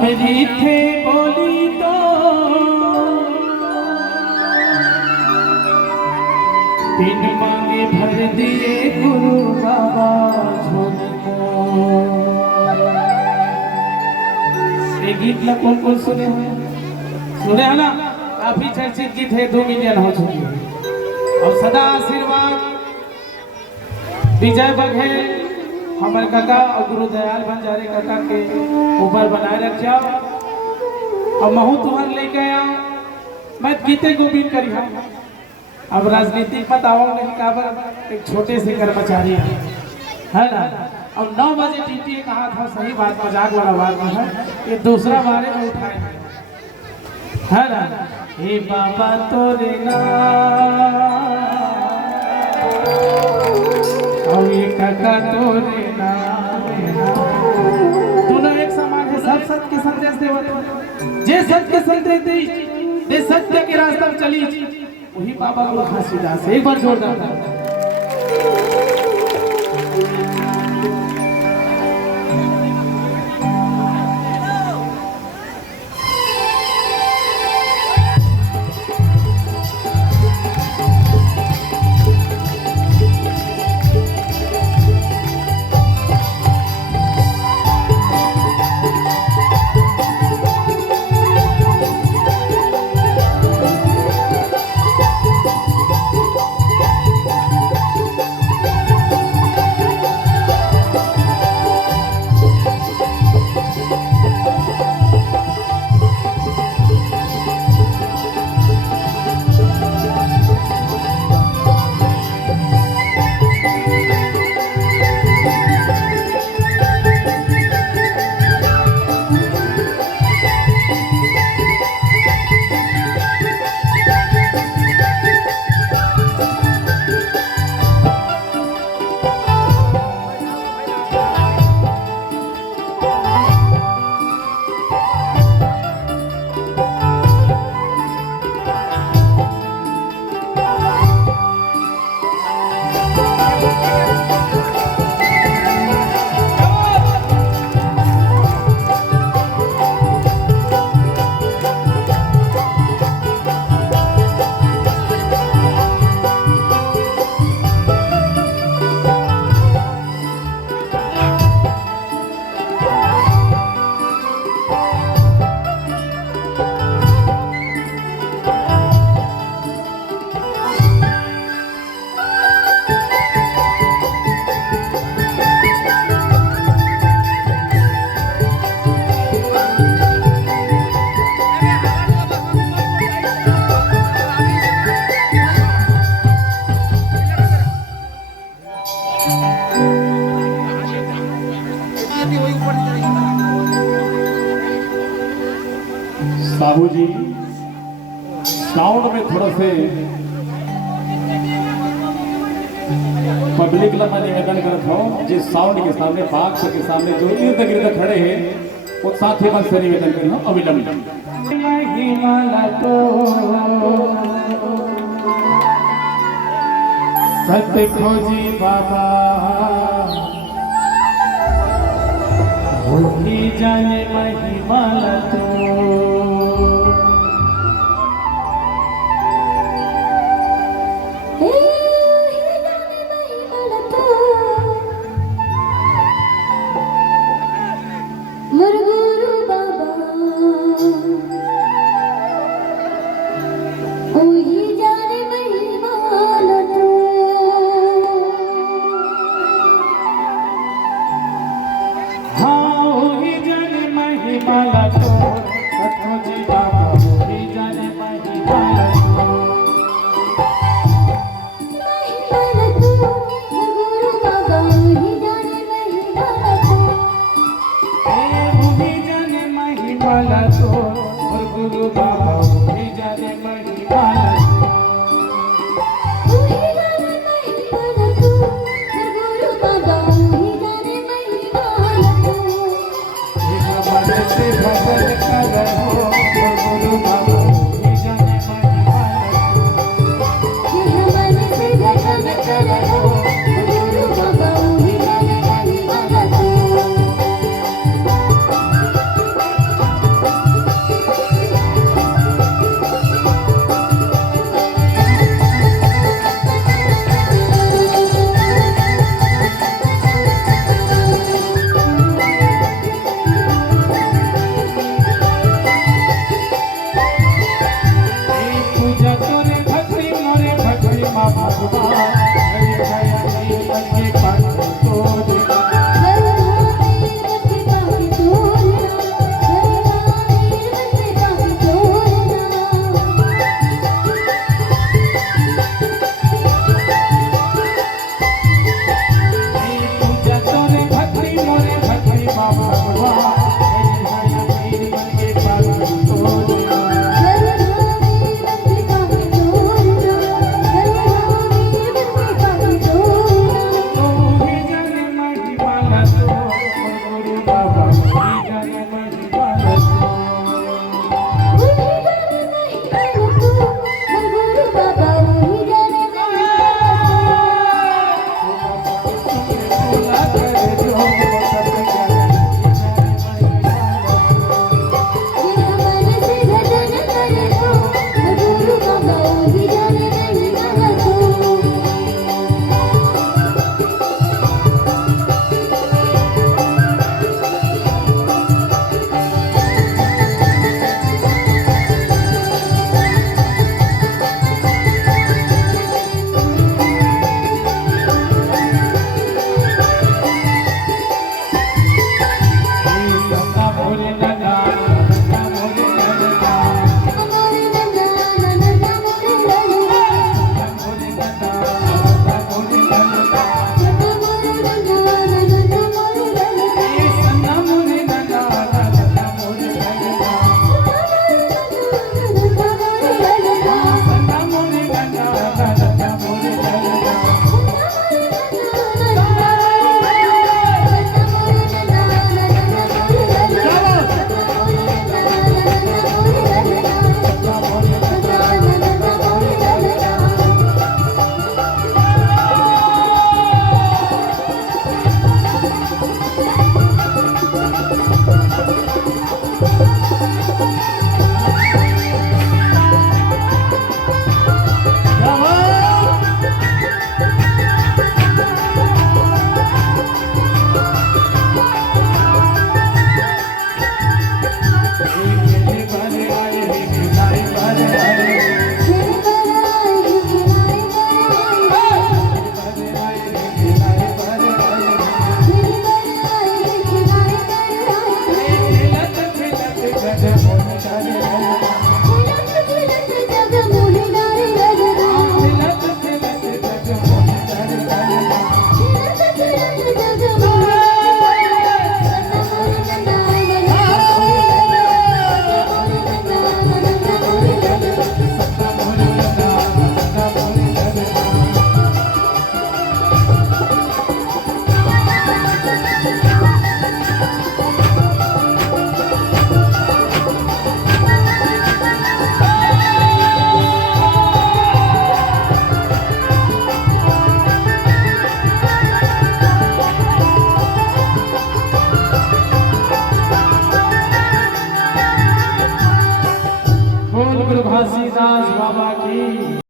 हमरी थे बोली तो बिन मांगे भर दिए गुरु बाबा झोंको। ये गीत ना कौन कौन सुने हैं? सुने हैं ना? काफी चर्चित गीत है, 2 मिलियन हो चुके हैं। और सदा आशीर्वाद विजय बघेल हमारे काका और गुरु दयाल भंडारी काका के ऊपर बनाए रख जाओ। और महू तुम्हारे लेके आया मैं गीते गोविंद करी हूँ। अब राजनीतिक मत आओ नहीं, काबर एक छोटे से कर्मचारी है ना। अब 9 बजे टीटी कहा था, सही बात, मजाक वाला बात नहीं है, ये दूसरा बारे में उठाए है ना। हे बाबा तोरे और ये काका तोरे दोनों एक समान है। सब सत्य के संदेश देवत, जे सत्य के संदेश दे सत्य के रास्ते पर चली वही बाबा को घासीदास। एक बार जोरदार साहू जी साउंड में थोड़ा से पब्लिक ला मैं निवेदन करता हूँ, जिस साउंड के सामने बाक्स के सामने जो इर्द गिर्द खड़े हैं वो साथी मन से निवेदन करना अविलंब। सत्य खोजी बाबा वही जाने महिमा तो